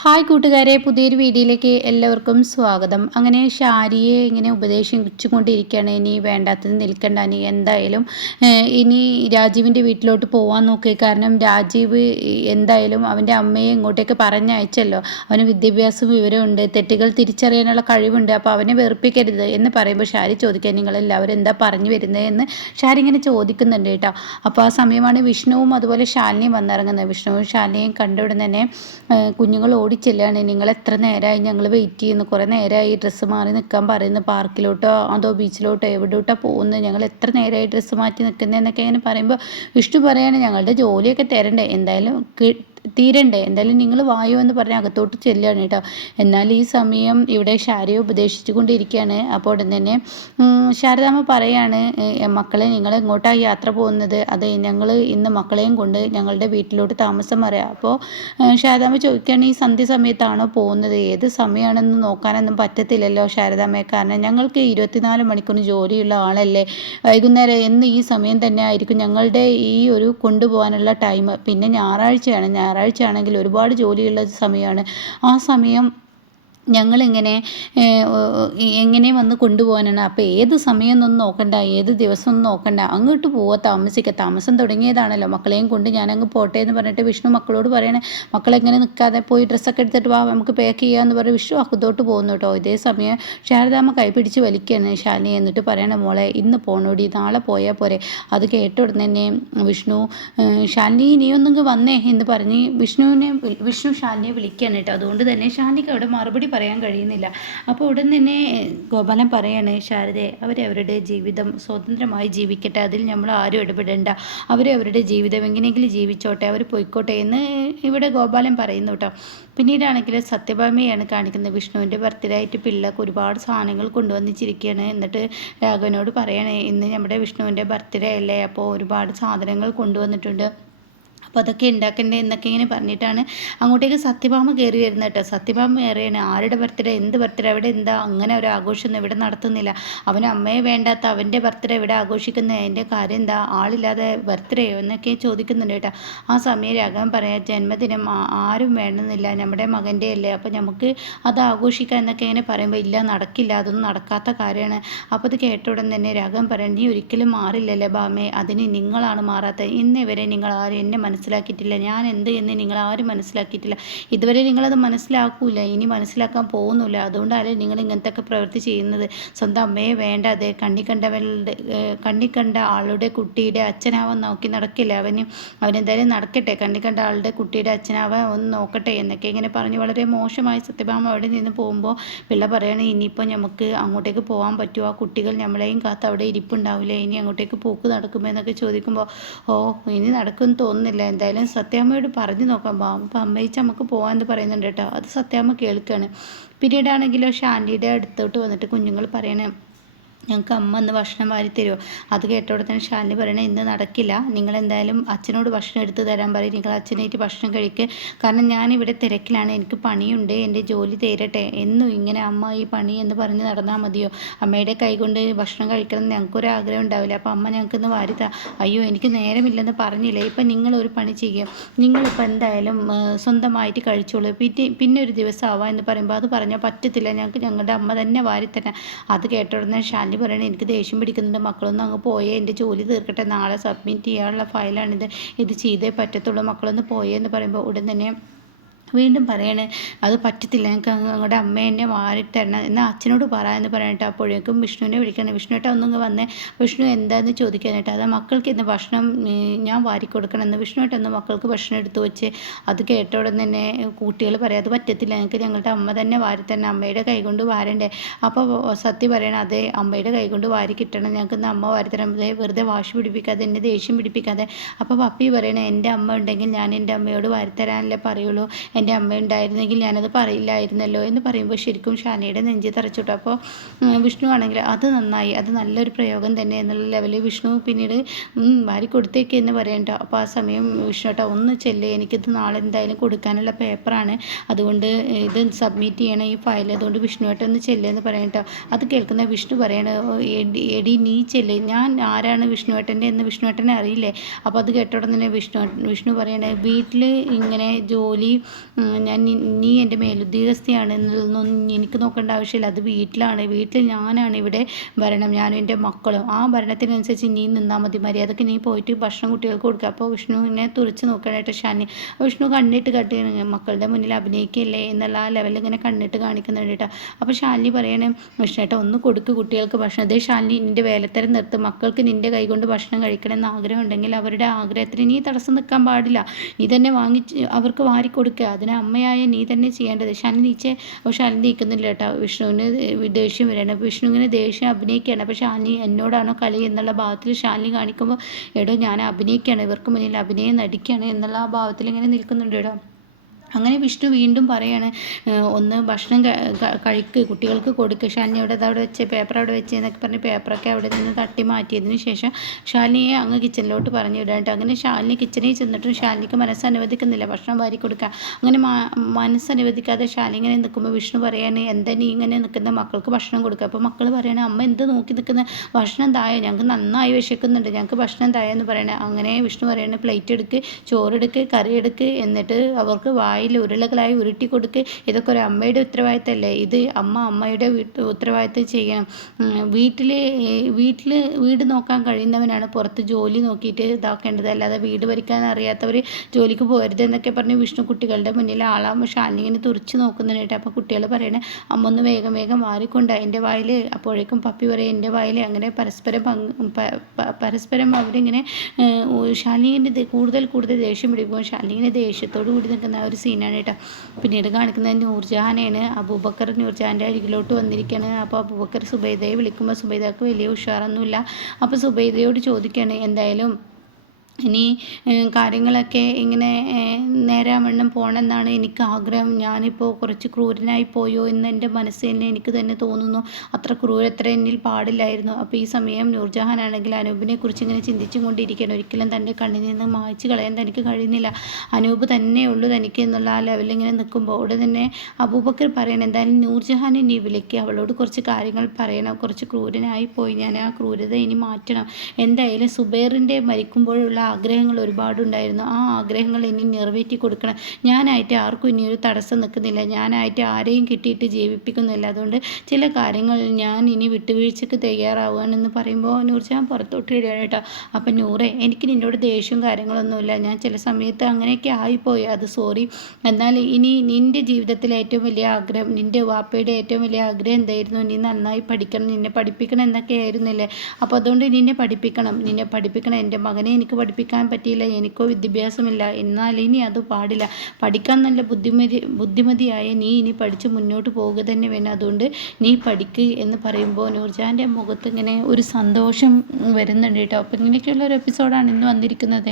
Hi കൂട്ടുകാരെ പുതിയൊരു വീഡിയോയിലേക്ക് എല്ലാവർക്കും സ്വാഗതം. അങ്ങനെ ഷാരിയെ ഇങ്ങനെ ഉപദേശിച്ചുകൊണ്ടിരിക്കുകയാണ്. ഇനി വേണ്ടാത്തത് നിൽക്കണ്ട. ഇനി എന്തായാലും ഇനി രാജീവിന്റെ വീട്ടിലോട്ട് പോകാൻ നോക്കി. കാരണം രാജീവ് എന്തായാലും അവന്റെ അമ്മയെ ഇങ്ങോട്ടേക്ക് പറഞ്ഞയച്ചല്ലോ. അവന് വിദ്യാഭ്യാസം വിവരമുണ്ട് തെറ്റുകൾ തിരിച്ചറിയാനുള്ള കഴിവുണ്ട്. അപ്പോൾ അവനെ വെറുപ്പിക്കരുത് എന്ന് പറയുമ്പോൾ ഷാരി ചോദിക്കാൻ നിങ്ങളെല്ലാവരും എന്താ പറഞ്ഞു വരുന്നത് എന്ന് ഷാരി ഇങ്ങനെ ചോദിക്കുന്നുണ്ട് കേട്ടോ. അപ്പോൾ ആ സമയമാണ് വിഷ്ണുവും അതുപോലെ ശാലിനിയും വന്നിറങ്ങുന്നത്. വിഷ്ണുവും ശാലിനിയും കണ്ടുവിടുന്ന തന്നെ കുഞ്ഞുങ്ങൾ ഓടിച്ചെല്ലാണ്. നിങ്ങൾ എത്ര നേരമായി ഞങ്ങൾ വെയിറ്റ് ചെയ്യുന്നു. കുറേ നേരമായി ഡ്രസ്സ് മാറി നിൽക്കാൻ പറയുന്നു. പാർക്കിലോട്ടോ അതോ ബീച്ചിലോട്ടോ എവിടോട്ടോ പോകുന്നത്? ഞങ്ങൾ എത്ര നേരമായി ഡ്രസ്സ് മാറ്റി നിൽക്കുന്നതെന്നൊക്കെ ഇങ്ങനെ പറയുമ്പോൾ വിഷ്ണു പറയാണ് ഞങ്ങളുടെ ജോലിയൊക്കെ തരണ്ടേ. എന്തായാലും തീരണ്ടേ. എന്തായാലും നിങ്ങൾ വായു എന്ന് പറഞ്ഞ് അകത്തോട്ട് ചെല്ലുകയാണ് കേട്ടോ. എന്നാൽ ഈ സമയം ഇവിടെ ശാരയെ ഉപദേശിച്ചു കൊണ്ടിരിക്കുകയാണ് അപ്പോൾ ഉടൻ തന്നെ ശാരദാമ്മ പറയാണ് മക്കളെ നിങ്ങൾ എങ്ങോട്ടാണ് യാത്ര പോകുന്നത്? അത് ഞങ്ങൾ ഇന്ന് മക്കളെയും കൊണ്ട് ഞങ്ങളുടെ വീട്ടിലോട്ട് താമസം പറയാം. അപ്പോൾ ശാരദാമ്മ ചോദിക്കുകയാണ് ഈ സന്ധ്യ സമയത്താണോ പോകുന്നത്? ഏത് സമയമാണെന്ന് നോക്കാനൊന്നും പറ്റത്തില്ലല്ലോ ശാരദാമ്മയെ. കാരണം ഞങ്ങൾക്ക് ഇരുപത്തിനാല് മണിക്കൂർ ജോലിയുള്ള ആളല്ലേ. വൈകുന്നേരം എന്ന് ഈ സമയം തന്നെ ആയിരിക്കും ഞങ്ങളുടെ ഈ ഒരു കൊണ്ടുപോകാനുള്ള ടൈം. പിന്നെ ഞായറാഴ്ചയാണ്. ഞായറാഴ്ച ഞായറാഴ്ച ആണെങ്കിൽ ഒരുപാട് ജോലിയുള്ള സമയമാണ്. ആ സമയം ഞങ്ങളിങ്ങനെ എങ്ങനെ വന്ന് കൊണ്ടുപോകാനാണ്. അപ്പോൾ ഏത് സമയമൊന്നും നോക്കണ്ട ഏത് ദിവസം നോക്കണ്ട. അങ്ങോട്ട് പോവാ താമസിക്കുക താമസം തുടങ്ങിയതാണല്ലോ. മക്കളെയും കൊണ്ട് ഞാനങ്ങ് പോട്ടെ എന്ന് പറഞ്ഞിട്ട് വിഷ്ണു മക്കളോട് പറയണേ. മക്കളെങ്ങനെ നിൽക്കാതെ പോയി ഡ്രസ്സൊക്കെ എടുത്തിട്ട് വാ നമുക്ക് പാക്ക് ചെയ്യാമെന്ന് പറഞ്ഞ് വിഷ്ണു അക്കത്തോട്ട് പോകുന്നു കേട്ടോ. ഇതേ സമയം ശാരദാമ്മ കൈപിടിച്ച് വലിക്കുകയാണ് ശാലിനി എന്നിട്ട് പറയണ മോളെ ഇന്ന് പോണോടി നാളെ പോയാൽ പോരെ. അത് കേട്ട ഉടനെ തന്നെ വിഷ്ണു ശാലിനി നീ ഒന്നും വന്നേ എന്ന് പറഞ്ഞ് വിഷ്ണുവിനെ വിഷ്ണു ശാലിനിയെ വിളിക്കുകയാണ് കേട്ടോ. അതുകൊണ്ട് തന്നെ ശാലിനിക്ക് അവിടെ മറുപടി പറയാൻ കഴിയുന്നില്ല. അപ്പോൾ ഉടൻ തന്നെ ഗോപാലൻ പറയാണ് ശാരദെ അവരുടെ ജീവിതം സ്വതന്ത്രമായി ജീവിക്കട്ടെ. അതിൽ നമ്മൾ ആരും ഇടപെടേണ്ട. അവരവരുടെ ജീവിതം എങ്ങനെയെങ്കിലും ജീവിച്ചോട്ടെ. അവർ പോയിക്കോട്ടെ. എന്ന് ഇവിടെ ഗോപാലൻ പറയുന്നു കേട്ടോ. പിന്നീടാണെങ്കിൽ സത്യഭാമയാണ് കാണിക്കുന്നത്. വിഷ്ണുവിന്റെ ബർത്ത്ഡേ ആയിട്ട് പിള്ളക്ക് ഒരുപാട് സാധനങ്ങൾ കൊണ്ടുവന്നിച്ചിരിക്കുകയാണ്. എന്നിട്ട് രാഘവനോട് പറയണേ ഇന്ന് നമ്മുടെ വിഷ്ണുവിന്റെ ബർത്ത്ഡേ അല്ലേ? അപ്പോൾ ഒരുപാട് സാധനങ്ങൾ കൊണ്ടുവന്നിട്ടുണ്ട്. അപ്പോൾ അതൊക്കെ ഉണ്ടാക്കണ്ടേ എന്നൊക്കെ ഇങ്ങനെ പറഞ്ഞിട്ടാണ് അങ്ങോട്ടേക്ക് സത്യഭാമ കയറി വരുന്നത് കേട്ടോ. സത്യഭാമ കയറിയാണ് ആരുടെ ബർത്ത്ഡേ? എന്ത് ബർത്ത്ഡേ? അവിടെ എന്താ? അങ്ങനെ ഒരു ആഘോഷമൊന്നും ഇവിടെ നടത്തുന്നില്ല. അവന് അമ്മയെ വേണ്ടാത്ത അവന്റെ ബർത്ത്ഡേ ഇവിടെ ആഘോഷിക്കുന്ന? അതിന്റെ കാര്യം എന്താ? ആളില്ലാതെ ബർത്ത്ഡേയോ എന്നൊക്കെ ചോദിക്കുന്നുണ്ട് കേട്ടോ. ആ സമയം രാഘവൻ പറയാം ജന്മദിനം ആരും വേണമെന്നില്ല നമ്മുടെ മകന്റെ അല്ലേ? അപ്പോൾ നമുക്ക് അത് ആഘോഷിക്കാം എന്നൊക്കെ ഇങ്ങനെ പറയുമ്പോൾ ഇല്ല നടക്കില്ല. അതൊന്നും നടക്കാത്ത കാര്യമാണ്. അപ്പോൾ അത് കേട്ട ഉടൻ തന്നെ രാഘവൻ പറയാം നീ ഒരിക്കലും മാറില്ലല്ലേ ബാമേ അതിന് നിങ്ങളാണ് മാറാത്തത്. ഇന്നേ വരെ നിങ്ങൾ ആരും എന്നെ മനസ്സിലാക്കിയിട്ടില്ല. ഞാൻ എന്ത് എന്ന് നിങ്ങൾ ആരും മനസ്സിലാക്കിയിട്ടില്ല. ഇതുവരെ നിങ്ങളത് മനസ്സിലാക്കൂല. ഇനി മനസ്സിലാക്കാൻ പോകുന്നില്ല. അതുകൊണ്ടല്ലേ നിങ്ങൾ ഇങ്ങനത്തെ പ്രവൃത്തി ചെയ്യുന്നത്. സ്വന്തം അമ്മയെ വേണ്ടാതെ കണ്ണി കണ്ടവരുടെ കണ്ണി കണ്ട ആളുടെ കുട്ടിയുടെ അച്ഛനാവാൻ നോക്കി നടക്കില്ല. അവന് അവനെന്തായാലും നടക്കട്ടെ. കണ്ണി കണ്ട ആളുടെ കുട്ടിയുടെ അച്ഛനാവാൻ ഒന്ന് നോക്കട്ടെ എന്നൊക്കെ ഇങ്ങനെ പറഞ്ഞ് വളരെ മോശമായി സത്യഭാമ അവിടെ നിന്ന് പോകുമ്പോൾ പിള്ള പറയണ ഇനിയിപ്പോൾ നമുക്ക് അങ്ങോട്ടേക്ക് പോകാൻ പറ്റുമോ? ആ കുട്ടികൾ നമ്മളെയും കാത്ത് അവിടെ ഇരിപ്പുണ്ടാവില്ല? ഇനി അങ്ങോട്ടേക്ക് പോക്ക് നടക്കുമോ? എന്നൊക്കെ ചോദിക്കുമ്പോൾ ഓ ഇനി നടക്കുമെന്ന് തോന്നുന്നില്ല. എന്തായാലും സത്യാമ്മയോട് പറഞ്ഞു നോക്കാം അപ്പം അമ്മയിച്ച് നമുക്ക് പോകാമെന്ന് പറയുന്നുണ്ട് കേട്ടോ. അത് സത്യാമ്മ കേൾക്കുകയാണ് പിന്നീടാണെങ്കിലോ ഷാൻഡിയുടെ അടുത്തോട്ട് വന്നിട്ട് കുഞ്ഞുങ്ങൾ പറയണേ ഞങ്ങൾക്ക് അമ്മ ഒന്ന് ഭക്ഷണം വാരി തരുമോ അത് കേട്ടോടെ തന്നെ ഷാലിനി പറയണേ ഇന്ന് നടക്കില്ല. നിങ്ങൾ എന്തായാലും അച്ഛനോട് ഭക്ഷണം എടുത്ത് തരാൻ പറയും. നിങ്ങൾ അച്ഛനായിട്ട് ഭക്ഷണം കഴിക്കുക കാരണം ഞാൻ ഇവിടെ തിരക്കിലാണ്. എനിക്ക് പണിയുണ്ട്. എന്റെ ജോലി തീരട്ടെ. എന്നും ഇങ്ങനെ അമ്മ ഈ പണി എന്ന് പറഞ്ഞ് നടന്നാൽ മതിയോ? അമ്മയുടെ കൈ കൊണ്ട് ഭക്ഷണം കഴിക്കണം എന്ന് ഞങ്ങൾക്കൊരു ആഗ്രഹം ഉണ്ടാവില്ല. അപ്പോൾ അമ്മ ഞങ്ങൾക്കിന്ന് വാരി താ. അയ്യോ എനിക്ക് നേരമില്ലെന്ന് പറഞ്ഞില്ലേ? ഇപ്പം നിങ്ങളൊരു പണി ചെയ്യുക നിങ്ങളിപ്പോൾ എന്തായാലും സ്വന്തമായിട്ട് കഴിച്ചോളൂ. പിന്നെ പിന്നെ ഒരു ദിവസം ആവാം എന്ന് പറയുമ്പോൾ അത് പറഞ്ഞാൽ പറ്റത്തില്ല. ഞങ്ങൾക്ക് ഞങ്ങളുടെ അമ്മ തന്നെ വാരിത്തരാം അത് കേട്ടോടുന്ന ശാലിനി പറയണേ എനിക്ക് ദേഷ്യം പിടിക്കുന്നുണ്ട് മക്കളൊന്നും അങ്ങ് പോയേ എന്റെ ജോലി തീർക്കട്ടെ നാളെ സബ്മിറ്റ് ചെയ്യാനുള്ള ഫയലാണിത്. ഇത് ചെയ്തേ പറ്റത്തുള്ളൂ മക്കളൊന്ന് പോയേ എന്ന് പറയുമ്പോൾ ഉടൻ തന്നെ വീണ്ടും പറയണേ അത് പറ്റത്തില്ല ഞങ്ങൾക്ക് ഞങ്ങളുടെ അമ്മ എന്നെ വാരിത്തരണം എന്നാൽ അച്ഛനോട് പറ എന്ന് പറയട്ടെ അപ്പോഴേക്കും വിഷ്ണുവിനെ വിളിക്കണം. വിഷ്ണുവേട്ട ഒന്നും വന്നേ. വിഷ്ണു എന്താണെന്ന് ചോദിക്കാനായിട്ട് അതാ മക്കൾക്ക് ഇന്ന് ഭക്ഷണം ഞാൻ വാരിക്കൊടുക്കണം എന്ന് വിഷ്ണുവേട്ട ഒന്ന് മക്കൾക്ക് ഭക്ഷണം എടുത്തു വെച്ച് അത് കേട്ടോടെ തന്നെ കുട്ടികൾ പറയാം അത് പറ്റത്തില്ല ഞങ്ങൾക്ക് ഞങ്ങളുടെ അമ്മ തന്നെ വാരി തന്നെ അമ്മയുടെ കൈകൊണ്ട് വാരണ്ടേ. അപ്പോൾ സത്യം പറയണം അതെ അമ്മയുടെ കൈകൊണ്ട് വാരി കിട്ടണം. ഞങ്ങൾക്ക് ഇന്ന് അമ്മ വാരി തരാൻ വെറുതെ വാശി പിടിപ്പിക്കാതെ എന്നെ ദേഷ്യം പിടിപ്പിക്കാതെ. അപ്പോൾ പപ്പി പറയണേ എന്റെ അമ്മ ഉണ്ടെങ്കിൽ ഞാൻ എന്റെ അമ്മയോട് വാരിത്തരാനല്ലേ പറയുള്ളൂ. എന്റെ അമ്മ ഉണ്ടായിരുന്നെങ്കിൽ ഞാനത് പറയില്ലായിരുന്നല്ലോ എന്ന് പറയുമ്പോൾ ശരിക്കും ഷാനയുടെ നെഞ്ചി തറച്ചിട്ടു അപ്പോൾ വിഷ്ണു ആണെങ്കിൽ അത് നന്നായി അത് നല്ലൊരു പ്രയോഗം തന്നെ എന്നുള്ള ലെവലിൽ വിഷ്ണു പിന്നീട് വാരി കൊടുത്തേക്ക് എന്ന് പറയണ്ട അപ്പോൾ ആ സമയം വിഷ്ണുട്ട ഒന്ന് ചെല്ലേ എനിക്കിത് നാളെ എന്തായാലും കൊടുക്കാനുള്ള പേപ്പറാണ് അതുകൊണ്ട് ഇത് സബ്മിറ്റ് ചെയ്യണം ഈ ഫയൽ അതുകൊണ്ട് വിഷ്ണുവേട്ട ഒന്ന് ചെല്ലെന്ന് പറയട്ടോ അത് കേൾക്കുന്ന വിഷ്ണു പറയണ എടി നീ ചെല്ല്. ഞാൻ ആരാണ് വിഷ്ണുവേട്ടന്റെ എന്ന് വിഷ്ണുവേട്ടനെ അറിയില്ലേ? അപ്പോൾ അത് കേട്ടോടെ തന്നെ വിഷ്ണു വിഷ്ണു പറയണേ വീട്ടിൽ ഇങ്ങനെ ജോലി ഞാൻ നീ എന്റെ മേലുദ്യോഗസ്ഥയാണ് എന്നൊന്നും എനിക്ക് നോക്കേണ്ട ആവശ്യമില്ല. അത് വീട്ടിലാണ്. വീട്ടിൽ ഞാനാണ് ഇവിടെ ഭരണം. ഞാനും എന്റെ മക്കളും. ആ ഭരണത്തിനനുസരിച്ച് നീ നിന്നാൽ മതി. മര്യാദയ്ക്ക് നീ പോയിട്ട് ഭക്ഷണം കുട്ടികൾക്ക് കൊടുക്കുക അപ്പോൾ വിഷ്ണുവിനെ തുറച്ച് നോക്കാനായിട്ട് ഷാനി വിഷ്ണു കണ്ണിട്ട് കട്ടി മക്കളുടെ മുന്നിൽ അഭിനയിക്കില്ലേ എന്നുള്ള ആ ലെവലിൽ ഇങ്ങനെ കണ്ണിട്ട് കാണിക്കുന്നുണ്ട് കേട്ടോ. അപ്പോൾ ഷാലിനി പറയണേ വിഷ്ണേട്ട ഒന്ന് കൊടുക്ക് കുട്ടികൾക്ക് ഭക്ഷണം. അതേ ഷാലിനി നിന്റെ വേലത്തരം നിർത്ത്. മക്കൾക്ക് നിന്റെ കൈകൊണ്ട് ഭക്ഷണം കഴിക്കണം എന്ന് ആഗ്രഹം ഉണ്ടെങ്കിൽ അവരുടെ ആഗ്രഹത്തിന് നീ തടസ്സം നിൽക്കാൻ പാടില്ല. നീ തന്നെ വാങ്ങിച്ച് അവർക്ക് വാരി കൊടുക്കുക അതിന് അമ്മയായ നീ തന്നെ ചെയ്യേണ്ടത്. ഷാലിനി നീച്ചേ അപ്പോൾ ഷാലിനി നീക്കുന്നില്ല കേട്ടോ. വിഷ്ണുവിന് ദേഷ്യം വരികയാണ്. വിഷ്ണു ഇങ്ങനെ ദേഷ്യം അഭിനയിക്കുകയാണ്. അപ്പോൾ അനി എന്നോടാണോ കളി എന്നുള്ള ഭാവത്തിൽ ശാലിനി കാണിക്കുമ്പോൾ എടോ ഞാൻ അഭിനയിക്കുകയാണ്. ഇവർക്ക് മുന്നിൽ അഭിനയം നടിക്കുകയാണ് എന്നുള്ള ആ ഭാവത്തിൽ ഇങ്ങനെ നിൽക്കുന്നുണ്ട് കേട്ടോ. അങ്ങനെ വിഷ്ണു വീണ്ടും പറയാണ് ഒന്ന് ഭക്ഷണം കഴിക്ക് കുട്ടികൾക്ക് കൊടുക്ക്. ഷാലിനി അവിടെ അവിടെ വെച്ച് പേപ്പർ അവിടെ വെച്ച് എന്നൊക്കെ പറഞ്ഞ് പേപ്പറൊക്കെ അവിടെ നിന്ന് തട്ടി മാറ്റിയതിന് ശേഷം ഷാലിനിയെ അങ്ങ് കിച്ചണിലോട്ട് പറഞ്ഞു വിടാണ്ട് അങ്ങനെ ഷാലിനി കിച്ചണിൽ ചെന്നിട്ടും ഷാലിനിക്ക് മനസ്സ് അനുവദിക്കുന്നില്ല. ഭക്ഷണം വാരി കൊടുക്കുക അങ്ങനെ മനസ്സ് അനുവദിക്കാതെ ഷാലി ഇങ്ങനെ നിൽക്കുമ്പോൾ വിഷ്ണു പറയാണ് എന്താ നീ ഇങ്ങനെ നിൽക്കുന്ന? മക്കൾക്ക് ഭക്ഷണം കൊടുക്കുക അപ്പോൾ മക്കൾ പറയണേ അമ്മ എന്ത് നോക്കി നിൽക്കുന്ന? ഭക്ഷണം തായ ഞങ്ങൾക്ക് നന്നായി വിശക്കുന്നുണ്ട്. ഞങ്ങൾക്ക് ഭക്ഷണം തായെന്ന് പറയണേ. അങ്ങനെ വിഷ്ണു പറയണേ പ്ലേറ്റ് എടുക്ക് ചോറെടുക്ക് കറി എടുക്ക് എന്നിട്ട് അവർക്ക് വായ വായിൽ ഉരുളകളായി ഉരുട്ടി കൊടുക്കുക ഇതൊക്കെ ഒരു അമ്മയുടെ ഉത്തരവാദിത്തമല്ലേ ഇത് അമ്മ അമ്മയുടെ ഉത്തരവാദിത്തം ചെയ്യണം. വീട്ടിൽ വീട്ടിൽ വീട് നോക്കാൻ കഴിയുന്നവനാണ് പുറത്ത് ജോലി നോക്കിയിട്ട് ഇതാക്കേണ്ടത്. അല്ലാതെ വീട് ഭരിക്കാൻ അറിയാത്തവർ ജോലിക്ക് പോകരുത് എന്നൊക്കെ പറഞ്ഞ് വിഷ്ണു കുട്ടികളുടെ മുന്നിൽ ആളാകുമ്പോൾ ഷാലിങ്ങനെ തുറച്ച് നോക്കുന്നതിനായിട്ട് അപ്പോൾ കുട്ടികൾ പറയണേ അമ്മ ഒന്ന് വേഗം വേഗം മാറിക്കൊണ്ട്. എന്റെ വായിൽ അപ്പോഴേക്കും പപ്പി പറയും എന്റെ വായിൽ അങ്ങനെ പരസ്പരം പരസ്പരം അവരിങ്ങനെ ഷാലിങ്ങിന്റെ കൂടുതൽ കൂടുതൽ ദേഷ്യം പിടിക്കുമ്പോൾ ഷാലിങ്ങിനെ ദേഷ്യത്തോടു കൂടി നിൽക്കുന്ന ആ ഒരു സീനാണ് കേട്ടോ പിന്നീട് കാണിക്കുന്നത് നൂർജഹാനാണ്. അബൂബക്കർ നൂർജഹാന്റെ അരികിലോട്ട് വന്നിരിക്കുകയാണ് അപ്പോൾ അബൂബക്കർ സുബൈദയെ വിളിക്കുമ്പോൾ സുബൈദക്ക് വലിയ ഉഷാറൊന്നുമില്ല. അപ്പോൾ സുബൈദയോട് ചോദിക്കുകയാണ് എന്തായാലും ഇനി കാര്യങ്ങളൊക്കെ ഇങ്ങനെ നേരാവണ്ണം പോകണമെന്നാണ് എനിക്ക് ആഗ്രഹം. ഞാനിപ്പോൾ കുറച്ച് ക്രൂരനായി പോയോ എന്ന് എന്റെ മനസ്സ് തന്നെ എനിക്ക് തന്നെ തോന്നുന്നു. അത്ര ക്രൂരത്ര എന്നിൽ പാടില്ലായിരുന്നു. അപ്പോൾ ഈ സമയം നൂർജഹാൻ ആണെങ്കിൽ അനൂപിനെ കുറിച്ച് ഇങ്ങനെ ചിന്തിച്ചും കൊണ്ടിരിക്കുകയാണ്. ഒരിക്കലും തന്റെ കണ്ണിൽ നിന്ന് മായ്ച്ചു കളയാൻ തനിക്ക് കഴിയുന്നില്ല. അനൂപ് തന്നെ ഉള്ളൂ തനിക്ക് എന്നുള്ള ആ ലെവലിൽ ഇങ്ങനെ നിൽക്കുമ്പോൾ അവിടെ തന്നെ അബൂബക്കർ പറയണം എന്തായാലും നൂർജഹാനെ നീ വിളിക്കുക അവളോട് കുറച്ച് കാര്യങ്ങൾ പറയണം. കുറച്ച് ക്രൂരനായി പോയി ഞാൻ ആ ക്രൂരത ഇനി മാറ്റണം. എന്തായാലും സുബൈറിന്റെ മരിക്കുമ്പോഴുള്ള ആഗ്രഹങ്ങൾ ഒരുപാടുണ്ടായിരുന്നു. ആ ആഗ്രഹങ്ങൾ ഇനി നിറവേറ്റി കൊടുക്കണം. ഞാനായിട്ട് ആർക്കും ഇനി ഒരു തടസ്സം നിൽക്കുന്നില്ല. ഞാനായിട്ട് ആരെയും കിട്ടിയിട്ട് ജീവിപ്പിക്കുന്നില്ല. അതുകൊണ്ട് ചില കാര്യങ്ങൾ ഞാൻ ഇനി വിട്ടുവീഴ്ചക്ക് തയ്യാറാവുകയാണെന്ന് പറയുമ്പോൾ നൂർജഹാൻ പുറത്തോട്ട് ഇടുകയാണ് കേട്ടോ. അപ്പം നൂറേ എനിക്ക് നിന്നോട് ദേഷ്യവും കാര്യങ്ങളൊന്നുമില്ല. ഞാൻ ചില സമയത്ത് അങ്ങനെയൊക്കെ ആയിപ്പോയി. അത് സോറി എന്നാൽ ഇനി നിന്റെ ജീവിതത്തിലെ ഏറ്റവും വലിയ ആഗ്രഹം നിന്റെ വാപ്പയുടെ ഏറ്റവും വലിയ ആഗ്രഹം എന്തായിരുന്നു? നീ നന്നായി പഠിക്കണം നിന്നെ പഠിപ്പിക്കണം എന്നൊക്കെ ആയിരുന്നില്ലേ? അപ്പോൾ അതുകൊണ്ട് നിന്നെ പഠിപ്പിക്കണം. നിന്നെ പഠിപ്പിക്കണം. എന്റെ മകനെ എനിക്ക് പഠിപ്പിക്കണം. പഠിപ്പിക്കാൻ പറ്റിയില്ല എനിക്കോ വിദ്യാഭ്യാസമില്ല. എന്നാൽ ഇനി അത് പാടില്ല. പഠിക്കാൻ നല്ല ബുദ്ധിമതി ബുദ്ധിമതിയായ നീ ഇനി പഠിച്ച് മുന്നോട്ട് പോവുക തന്നെ വേണം. അതുകൊണ്ട് നീ പഠിക്ക് എന്ന് പറയുമ്പോൾ നൂർജാന്റെ മുഖത്ത് ഇങ്ങനെ ഒരു സന്തോഷം വരുന്നുണ്ട് കേട്ടോ. അപ്പോൾ ഇങ്ങനെയൊക്കെയുള്ള ഒരു എപ്പിസോഡാണ് ഇന്ന് വന്നിരിക്കുന്നത്.